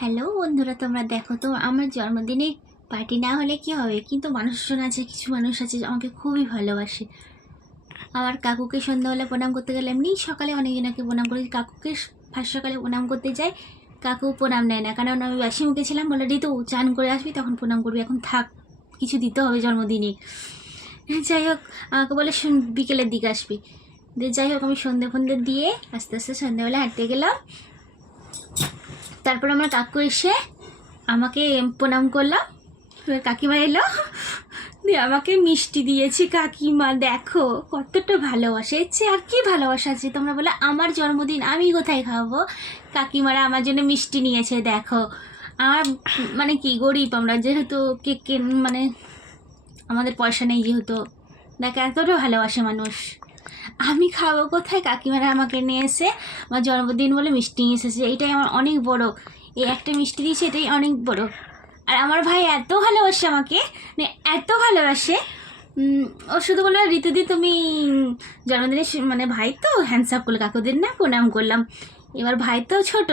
Hello বন্ধুরা, তোমরা দেখো তো আমার জন্মদিনে পার্টি না হলে কি হবে, কিন্তু মানুষজন আছে, কিছু মানুষ আছে আমাকে খুবই ভালোবাসে। আমার কাকুকে সন্ধ্যাবেলা প্রণাম করতে গেলে, এমনি সকালে অনেকজনকে প্রণাম করি, কাকুকে ফার্স্ট সকালে প্রণাম করতে যাই, কাকু প্রণাম নেয় না, কারণ আমি বাসি মুখে ছিলাম, বলে ঋতু চান করে আসবি তখন প্রণাম করবি, এখন থাক, কিছু দিতে হবে জন্মদিনে। যাই হোক, আমাকে বলে বিকেলের দিকে আসবি। যাই হোক, আমি সন্ধে দিয়ে আস্তে আস্তে সন্ধ্যাবেলা হাঁটতে গেলাম। তারপর আমার কাকু এসে আমাকে প্রণাম করলাম। এবার কাকিমা এলো, দিয়ে আমাকে মিষ্টি দিয়েছে। কাকিমা দেখো কতটা ভালোবাসে, এর চেয়ে আর কি ভালোবাসা আছে? তোমরা বলে আমার জন্মদিন আমি কোথায় খাওয়াবো, কাকিমারা আমার জন্য মিষ্টি নিয়েছে। দেখো আমার মানে কি গরিব আমরা, যেহেতু কেক মানে আমাদের পয়সা নেই, যেহেতু দেখো এতটা ভালোবাসে মানুষ। আমি খাবো কোথায়, কাকিমারা আমাকে নিয়ে এসে আমার জন্মদিন বলে মিষ্টি নিয়ে এসেছে। এইটাই আমার অনেক বড়, এই একটা মিষ্টি দিয়েছে, এটাই অনেক বড়। আর আমার ভাই এত ভালোবাসে আমাকে, মানে এত ভালোবাসে, ও শুধু বলে ঋতুদি তুমি জন্মদিনে, মানে ভাই তো হ্যান্ডসাপ করলো, কাকুদের না প্রণাম করলাম। এবার ভাই তো ছোট,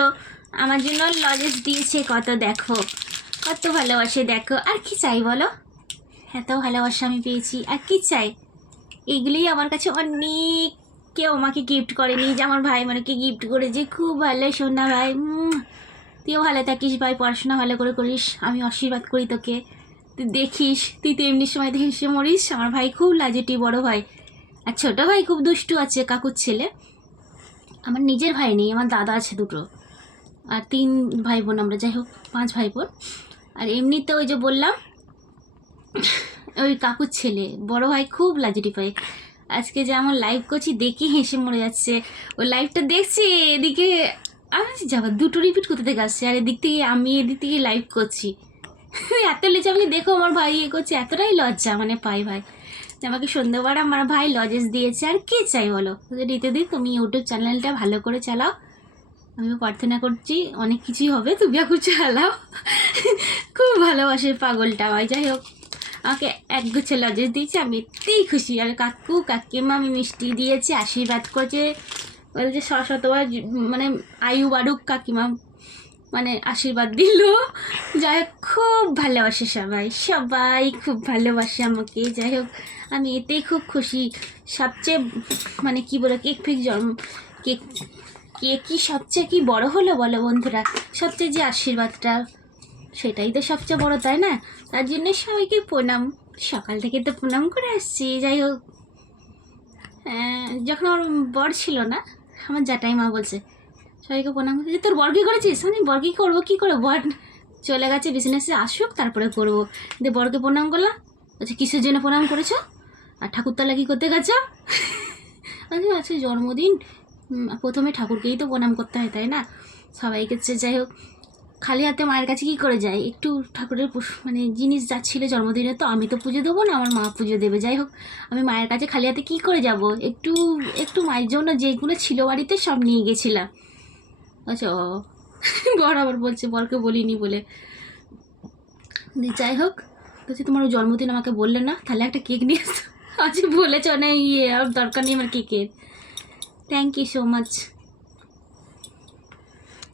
আমার জন্য লজেস দিয়েছে কত, দেখো কত ভালোবাসে। দেখো আর কি চাই বলো, এত ভালোবাসা আমি পেয়েছি, আর কি চাই? এইগুলোই আমার কাছে অনেক। কেউ আমাকে গিফট করেনি, যে আমার ভাই আমাকে গিফট করেছে, খুব ভালো সোনা ভাই, তুইও ভালো থাকিস ভাই, পড়াশোনা ভালো করে করিস, আমি আশীর্বাদ করি তোকে, তুই দেখিস, তুই তো এমনি সময় দেখে হেসে মরিস। আমার ভাই খুব লাজেটি বড় ভাই, আর ছোটো ভাই খুব দুষ্টু আছে, কাকুর ছেলে। আমার নিজের ভাই নেই, আমার দাদা আছে দুটো, আর 3 ভাই বোন আমরা, যাই হোক 5 ভাই বোন। আর এমনিতে ওই যে বললাম ওই কাকুর ছেলে বড় ভাই খুব লাজেটি পায়। আজকে যে আমার লাইভ করছি দেখি হেসে মরে যাচ্ছে, ওই লাইভটা দেখছি, এদিকে আমি যাবো দুটো রিপিট করতে থেকে আসছে, আর এদিক থেকে আমি এদিক থেকে লাইভ করছি। এত লেজা আমি দেখো আমার ভাই ইয়ে করছে, এতটাই লজ্জা মানে পাই ভাই। আমাকে সন্ধ্যাবার আমার ভাই লজেস দিয়েছে, আর কি চাই বলো? ঋতুদি তুমি ইউটিউব চ্যানেলটা ভালো করে চালাও, আমিও প্রার্থনা করছি অনেক কিছুই হবে, তুমি এখন চালাও। খুব ভালোবাসে পাগলটা ভাই। যাই হোক, আমাকে একগুচ্ছ লজেস দিয়েছে, আমি এতেই খুশি। আর কাকু কাকিমা আমি মিষ্টি দিয়েছে, আশীর্বাদ করছে, বলছে শতবার মানে আয়ু বাড়ুক, কাকিমা মানে আশীর্বাদ দিল। যাই হোক, খুব ভালোবাসে সবাই, সবাই খুব ভালোবাসে আমাকে। যাই হোক, আমি এতেই খুব খুশি। সবচেয়ে মানে কি বলে, কেক ফেক কেক কেক কি সবচেয়ে কি বড় হলো বলো বন্ধুরা? সবচেয়ে যে আশীর্বাদটা, সেটাই তো সবচেয়ে বড়, তাই না? তার জন্য সবাইকে প্রণাম, সকাল থেকে তো প্রণাম করে আসছি। যাই হোক, যখন আমার বর ছিল না, আমার জ্যাঠাই মা বলছে সবাইকে প্রণাম করতে, যে তোর বর কী করেছিস? আমি বর কী করবো, কী করে, বর চলে গেছে বিজনেসে, আসুক তারপরে করবো। দিয়ে বরকে প্রণাম করলাম, বলছে কিসের জন্য প্রণাম করেছো, আর ঠাকুরতলা কী করতে গেছো? আচ্ছা জন্মদিন, প্রথমে ঠাকুরকেই তো প্রণাম করতে হয়, তাই না? সবাইকে। যাই হোক, খালি হাতে মায়ের কাছে কী করে যায়, একটু ঠাকুরের মানে জিনিস যাচ্ছিলো জন্মদিনে, তো আমি তো পুজো দেবো না, আমার মা পুজো দেবে। যাই হোক, আমি মায়ের কাছে খালি হাতে কী করে যাব, একটু একটু মায়ের জন্য যেগুলো ছিল বাড়িতে সব নিয়ে গেছিলাম। আচ্ছা, বর আবার বলছে বরকে বলিনি বলে। যাই হোক, বলছি তোমার জন্মদিন আমাকে বললে না, তাহলে একটা কেক নিয়ে আসতো। আজ বলেছ না, আর দরকার নেই আমার কেকের। Thank you so much.